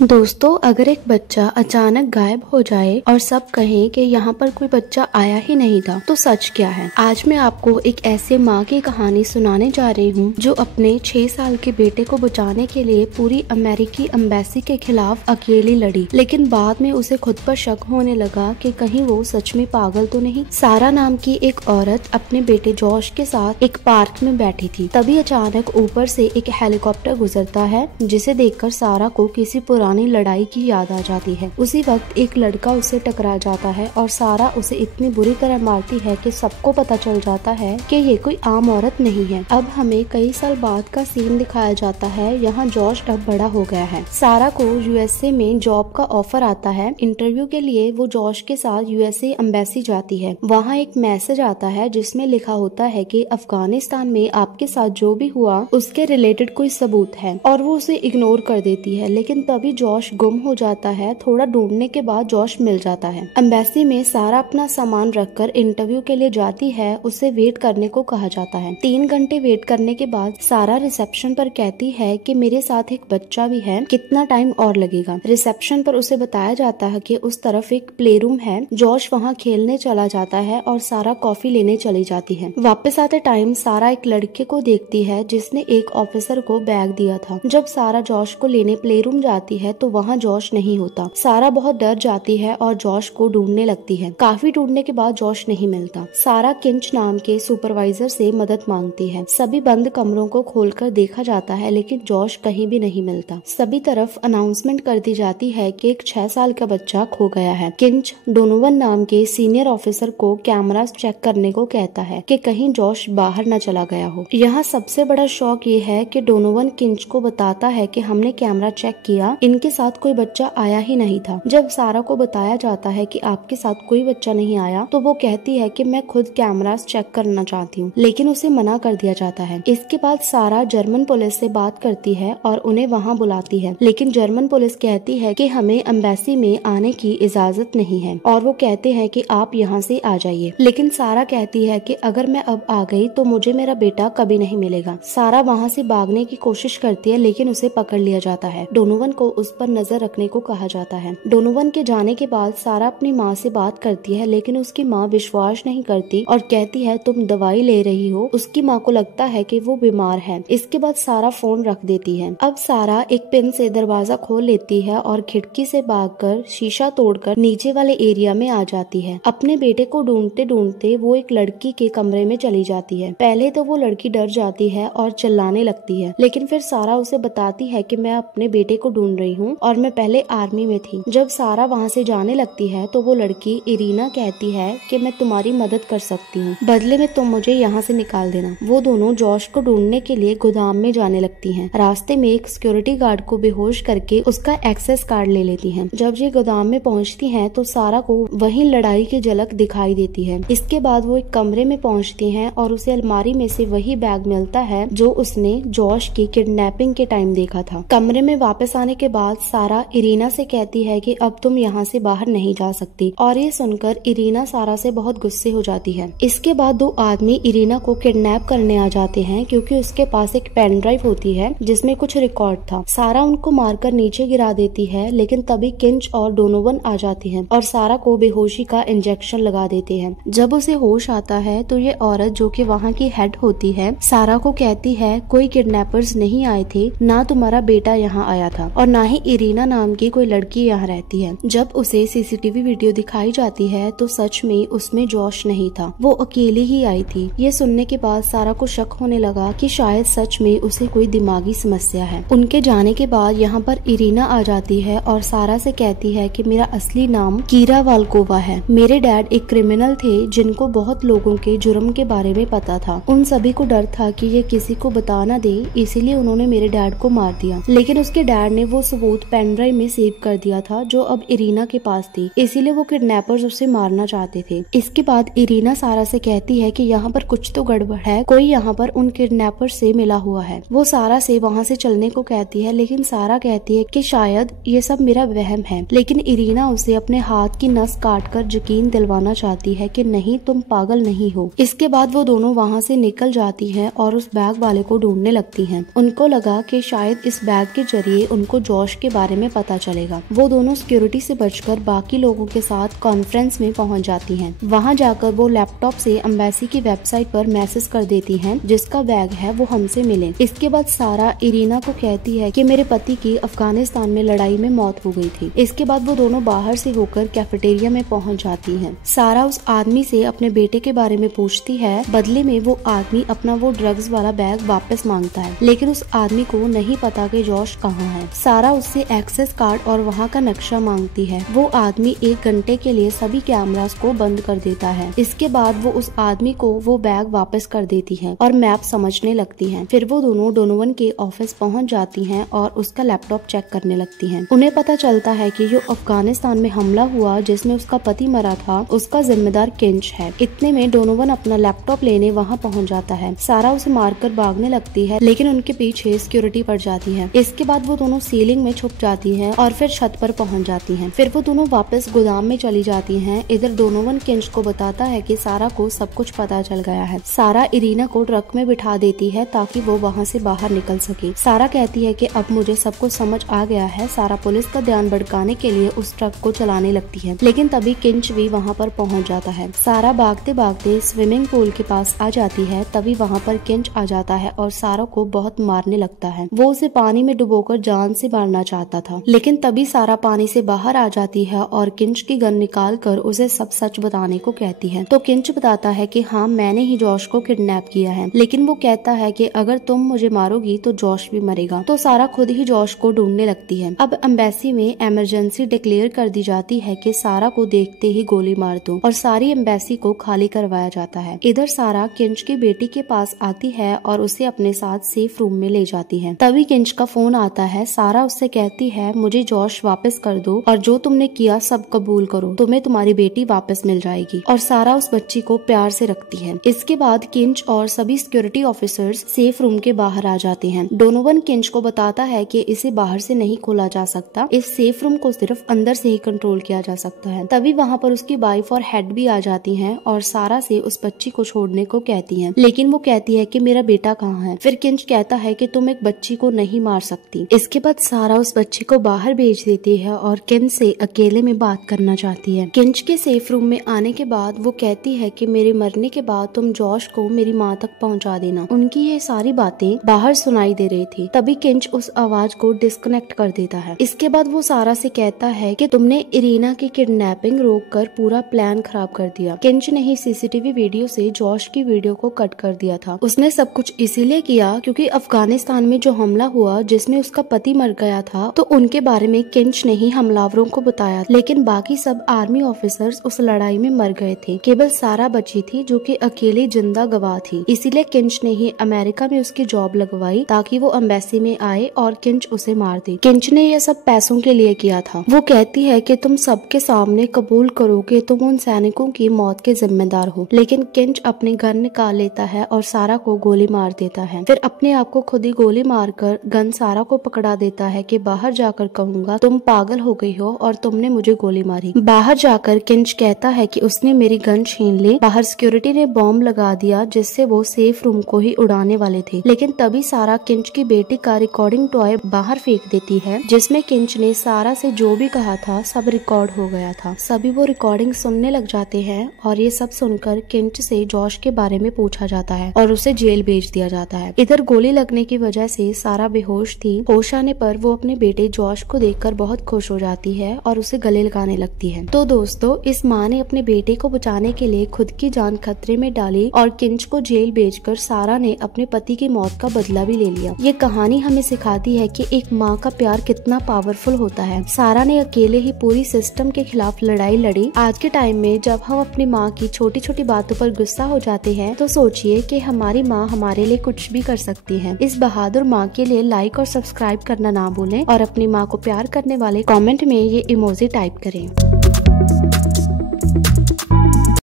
दोस्तों, अगर एक बच्चा अचानक गायब हो जाए और सब कहें कि यहाँ पर कोई बच्चा आया ही नहीं था, तो सच क्या है? आज मैं आपको एक ऐसे माँ की कहानी सुनाने जा रही हूँ जो अपने 6 साल के बेटे को बचाने के लिए पूरी अमेरिकी एम्बेसी के खिलाफ अकेली लड़ी, लेकिन बाद में उसे खुद पर शक होने लगा कि कहीं वो सच में पागल तो नहीं। सारा नाम की एक औरत अपने बेटे जॉश के साथ एक पार्क में बैठी थी। तभी अचानक ऊपर से एक हेलीकॉप्टर गुजरता है, जिसे देखकर सारा को किसी पुरानी लड़ाई की याद आ जाती है। उसी वक्त एक लड़का उसे टकरा जाता है और सारा उसे इतनी बुरी तरह मारती है कि सबको पता चल जाता है कि ये कोई आम औरत नहीं है। अब हमें कई साल बाद का सीन दिखाया जाता है। यहाँ जॉश अब बड़ा हो गया है। सारा को यूएसए में जॉब का ऑफर आता है। इंटरव्यू के लिए वो जॉश के साथ यूएसए एम्बेसी जाती है। वहाँ एक मैसेज आता है जिसमें लिखा होता है कि अफगानिस्तान में आपके साथ जो भी हुआ उसके रिलेटेड कोई सबूत है, और वो उसे इग्नोर कर देती है। लेकिन तभी जॉश गुम हो जाता है। थोड़ा ढूंढने के बाद जॉश मिल जाता है। एम्बेसी में सारा अपना सामान रखकर इंटरव्यू के लिए जाती है। उसे वेट करने को कहा जाता है। 3 घंटे वेट करने के बाद सारा रिसेप्शन पर कहती है कि मेरे साथ एक बच्चा भी है, कितना टाइम और लगेगा? रिसेप्शन पर उसे बताया जाता है कि उस तरफ एक प्ले रूम है। जॉश वहाँ खेलने चला जाता है और सारा कॉफी लेने चली जाती है। वापस आते टाइम सारा एक लड़के को देखती है जिसने एक ऑफिसर को बैग दिया था। जब सारा जॉश को लेने प्ले रूम जाती है तो वहाँ जॉश नहीं होता। सारा बहुत डर जाती है और जॉश को ढूंढने लगती है। काफी ढूंढने के बाद जॉश नहीं मिलता। सारा किंच नाम के सुपरवाइजर से मदद मांगती है। सभी बंद कमरों को खोलकर देखा जाता है, लेकिन जॉश कहीं भी नहीं मिलता। सभी तरफ अनाउंसमेंट कर दी जाती है कि एक 6 साल का बच्चा खो गया है। किंच डोनोवन नाम के सीनियर ऑफिसर को कैमरा चेक करने को कहता है कि कहीं जॉश बाहर न चला गया हो। यहाँ सबसे बड़ा शौक ये है कि डोनोवन किंच को बताता है कि हमने कैमरा चेक किया, इनके साथ कोई बच्चा आया ही नहीं था। जब सारा को बताया जाता है कि आपके साथ कोई बच्चा नहीं आया, तो वो कहती है कि मैं खुद कैमरास चेक करना चाहती हूँ, लेकिन उसे मना कर दिया जाता है। इसके बाद सारा जर्मन पुलिस से बात करती है और उन्हें वहाँ बुलाती है, लेकिन जर्मन पुलिस कहती है कि हमें एम्बेसी में आने की इजाजत नहीं है, और वो कहते हैं कि आप यहाँ से आ जाइए। लेकिन सारा कहती है कि अगर मैं अब आ गई तो मुझे मेरा बेटा कभी नहीं मिलेगा। सारा वहाँ से भागने की कोशिश करती है, लेकिन उसे पकड़ लिया जाता है। डोनोवन को उस पर नजर रखने को कहा जाता है। डोनोवन के जाने के बाद सारा अपनी माँ से बात करती है, लेकिन उसकी माँ विश्वास नहीं करती और कहती है तुम दवाई ले रही हो। उसकी माँ को लगता है कि वो बीमार है। इसके बाद सारा फोन रख देती है। अब सारा एक पिन से दरवाजा खोल लेती है और खिड़की से भागकर शीशा तोड़कर नीचे वाले एरिया में आ जाती है। अपने बेटे को ढूंढते ढूंढते वो एक लड़की के कमरे में चली जाती है। पहले तो वो लड़की डर जाती है और चिल्लाने लगती है, लेकिन फिर सारा उसे बताती है कि मैं अपने बेटे को ढूंढ रही हूँ और मैं पहले आर्मी में थी। जब सारा वहाँ से जाने लगती है तो वो लड़की इरीना कहती है कि मैं तुम्हारी मदद कर सकती हूँ, बदले में तुम मुझे यहाँ से निकाल देना। वो दोनों जॉश को ढूंढने के लिए गोदाम में जाने लगती हैं। रास्ते में एक सिक्योरिटी गार्ड को बेहोश करके उसका एक्सेस कार्ड ले लेती हैं। जब ये गोदाम में पहुँचती हैं तो सारा को वहीं लड़ाई की झलक दिखाई देती है। इसके बाद वो एक कमरे में पहुँचती हैं और उसे अलमारी में से वही बैग मिलता है जो उसने जॉश की किडनैपिंग के टाइम देखा था। कमरे में वापस आने के बाद सारा इरीना से कहती है कि अब तुम यहाँ से बाहर नहीं जा सकती, और ये सुनकर इरीना सारा से बहुत गुस्से हो जाती है। इसके बाद 2 आदमी इरीना को किडनैप करने आ जाते हैं, क्योंकि उसके पास एक पेन ड्राइव होती है जिसमें कुछ रिकॉर्ड था। सारा उनको मारकर नीचे गिरा देती है, लेकिन तभी किंच और डोनोवन आ जाती है और सारा को बेहोशी का इंजेक्शन लगा देते हैं। जब उसे होश आता है तो ये औरत, जो कि वहाँ की हेड होती है, सारा को कहती है कोई किडनैपर्स नहीं आए थे, ना तुम्हारा बेटा यहाँ आया था और ना ही इरीना नाम की कोई लड़की यहाँ रहती है। जब उसे सीसीटीवी वीडियो दिखाई जाती है तो सच में उसमें जॉश नहीं था, वो अकेली ही आई थी। ये सुनने के बाद सारा को शक होने लगा कि शायद सच में उसे कोई दिमागी समस्या है। उनके जाने के बाद यहाँ पर इरीना आ जाती है और सारा से कहती है कि मेरा असली नाम कीरा वाल्कोवा है। मेरे डैड एक क्रिमिनल थे जिनको बहुत लोगों के जुर्म के बारे में पता था। उन सभी को डर था कि ये किसी को बता ना दे, इसीलिए उन्होंने मेरे डैड को मार दिया। लेकिन उसके डैड ने वो सबूत पेन ड्राइव में सेव कर दिया था जो अब इरीना के पास थी, इसीलिए वो किडनैपर्स उसे मारना चाहते थे। इसके बाद इरीना सारा से कहती है कि यहाँ पर कुछ तो गड़बड़ है, कोई यहाँ पर उन किडनैपर्स से मिला हुआ है। वो सारा से वहाँ से चलने को कहती है, लेकिन सारा कहती है कि शायद ये सब मेरा वहम है। लेकिन इरीना उसे अपने हाथ की नस काटकर यकीन दिलवाना चाहती है कि नहीं, तुम पागल नहीं हो। इसके बाद वो दोनों वहाँ से निकल जाती हैं और उस बैग वाले को ढूंढने लगती हैं। उनको लगा कि शायद इस बैग के जरिए उनको जॉश जॉश के बारे में पता चलेगा। वो दोनों सिक्योरिटी से बचकर बाकी लोगों के साथ कॉन्फ्रेंस में पहुंच जाती हैं। वहां जाकर वो लैपटॉप से एम्बेसी की वेबसाइट पर मैसेज कर देती हैं जिसका बैग है वो हमसे मिले। इसके बाद सारा इरीना को कहती है कि मेरे पति की अफगानिस्तान में लड़ाई में मौत हो गई थी। इसके बाद वो दोनों बाहर से होकर कैफेटेरिया में पहुंच जाती हैं। सारा उस आदमी से अपने बेटे के बारे में पूछती है। बदले में वो आदमी अपना वो ड्रग्स वाला बैग वापस मांगता है, लेकिन उस आदमी को नहीं पता कि जॉश कहाँ है। सारा उससे एक्सेस कार्ड और वहाँ का नक्शा मांगती है। वो आदमी 1 घंटे के लिए सभी कैमरास को बंद कर देता है। इसके बाद वो उस आदमी को वो बैग वापस कर देती है और मैप समझने लगती है। फिर वो दोनों डोनोवन के ऑफिस पहुँच जाती है और उसका लैपटॉप चेक करने लगती है। उन्हें पता चलता है कि जो अफगानिस्तान में हमला हुआ जिसमें उसका पति मरा था, उसका जिम्मेदार किंच है। इतने में डोनोवन अपना लैपटॉप लेने वहाँ पहुँच जाता है। सारा उसे मारकर भागने लगती है, लेकिन उनके पीछे सिक्योरिटी पड़ जाती है। इसके बाद वो दोनों सीलिंग में छुप जाती हैं और फिर छत पर पहुंच जाती हैं। फिर वो दोनों वापस गोदाम में चली जाती हैं। इधर डोनोवन किंच को बताता है कि सारा को सब कुछ पता चल गया है। सारा इरीना को ट्रक में बिठा देती है ताकि वो वहाँ से बाहर निकल सके। सारा कहती है कि अब मुझे सब कुछ समझ आ गया है। सारा पुलिस का ध्यान भड़काने के लिए उस ट्रक को चलाने लगती है, लेकिन तभी किंच भी वहाँ पर पहुँच जाता है। सारा भागते भागते स्विमिंग पूल के पास आ जाती है। तभी वहाँ पर किंच आ जाता है और सारा को बहुत मारने लगता है। वो उसे पानी में डुबोकर जान से मारना चाहता था, लेकिन तभी सारा पानी से बाहर आ जाती है और किंच की गन निकाल कर उसे सब सच बताने को कहती है। तो किंच बताता है कि हाँ, मैंने ही जॉश को किडनैप किया है, लेकिन वो कहता है कि अगर तुम मुझे मारोगी तो जॉश भी मरेगा। तो सारा खुद ही जॉश को ढूंढने लगती है। अब एम्बेसी में इमरजेंसी डिक्लेयर कर दी जाती है कि सारा को देखते ही गोली मार दो और सारी एम्बेसी को खाली करवाया जाता है। इधर सारा किंच की बेटी के पास आती है और उसे अपने साथ सेफ रूम में ले जाती है। तभी किंच का फोन आता है। सारा उससे कहती है मुझे जॉश वापस कर दो और जो तुमने किया सब कबूल करो, तुम्हें तुम्हारी बेटी वापस मिल जाएगी। और सारा उस बच्ची को प्यार से रखती है। इसके बाद किंच और सभी सिक्योरिटी ऑफिसर्स सेफ रूम के बाहर आ जाते हैं। डोनोवन किंच को बताता है कि इसे बाहर से नहीं खोला जा सकता, इस सेफ रूम को सिर्फ अंदर से ही कंट्रोल किया जा सकता है। तभी वहाँ पर उसकी वाइफ और हेड भी आ जाती हैं और सारा से उस बच्ची को छोड़ने को कहती हैं, लेकिन वो कहती है कि मेरा बेटा कहाँ है। फिर किंच कहता है कि तुम एक बच्ची को नहीं मार सकती। इसके बाद सारा उस बच्ची को बाहर भेज देती है और किंच से अकेले में बात करना चाहती है। किंच के सेफ रूम में आने के बाद वो कहती है कि मेरे मरने के बाद तुम जॉश को मेरी माँ तक पहुँचा देना। उनकी ये सारी बातें बाहर सुनाई दे रही थी। तभी किंच उस आवाज को डिस्कनेक्ट कर देता है। इसके बाद वो सारा से कहता है कि तुमने इरीना की किडनैपिंग रोककर पूरा प्लान खराब कर दिया। किंच ने ही सीसीटीवी वीडियो से जॉश की वीडियो को कट कर दिया था। उसने सब कुछ इसीलिए किया क्योंकि अफगानिस्तान में जो हमला हुआ जिसमें उसका पति मर गया था, तो उनके बारे में किंच ने ही हमलावरों को बताया, लेकिन बाकी सब आर्मी ऑफिसर्स उस लड़ाई में मर गए थे। केवल सारा बची थी जो कि अकेली जिंदा गवाह थी। इसीलिए किंच ने ही अमेरिका में उसकी जॉब लगवाई ताकि वो एम्बेसी में आए और किंच उसे मार दे। किंच ने यह सब पैसों के लिए किया था। वो कहती है कि तुम सबके सामने कबूल करो कि तुम उन सैनिकों की मौत के जिम्मेदार हो, लेकिन किंच अपनी गन निकाल लेता है और सारा को गोली मार देता है। फिर अपने आप को खुद ही गोली मारकर गन सारा को पकड़ा देता है कि बाहर जाकर कहूंगा तुम पागल हो गई हो और तुमने मुझे गोली मारी। बाहर जाकर किंच कहता है कि उसने मेरी गन छीन ली। बाहर सिक्योरिटी ने बॉम्ब लगा दिया जिससे वो सेफ रूम को ही उड़ाने वाले थे, लेकिन तभी सारा किंच की बेटी का रिकॉर्डिंग टॉय बाहर फेंक देती है जिसमें किंच ने सारा से जो भी कहा था सब रिकॉर्ड हो गया था। सभी वो रिकॉर्डिंग सुनने लग जाते हैं और ये सब सुनकर किंच से जॉश के बारे में पूछा जाता है और उसे जेल भेज दिया जाता है। इधर गोली लगने की वजह से सारा बेहोश थी। होश आने पर वो अपने बेटे जॉश को देखकर बहुत खुश हो जाती है और उसे गले लगाने लगती है। तो दोस्तों, इस माँ ने अपने बेटे को बचाने के लिए खुद की जान खतरे में डाली और किंच को जेल भेजकर सारा ने अपने पति की मौत का बदला भी ले लिया। ये कहानी हमें सिखाती है कि एक माँ का प्यार कितना पावरफुल होता है। सारा ने अकेले ही पूरी सिस्टम के खिलाफ लड़ाई लड़ी। आज के टाइम में जब हम अपनी माँ की छोटी छोटी बातों पर गुस्सा हो जाते हैं तो सोचिए कि हमारी माँ हमारे लिए कुछ भी कर सकती है। इस बहादुर माँ के लिए लाइक और सब्सक्राइब करना ना भूलें और अपनी माँ को प्यार करने वाले कमेंट में ये इमोजी टाइप करें।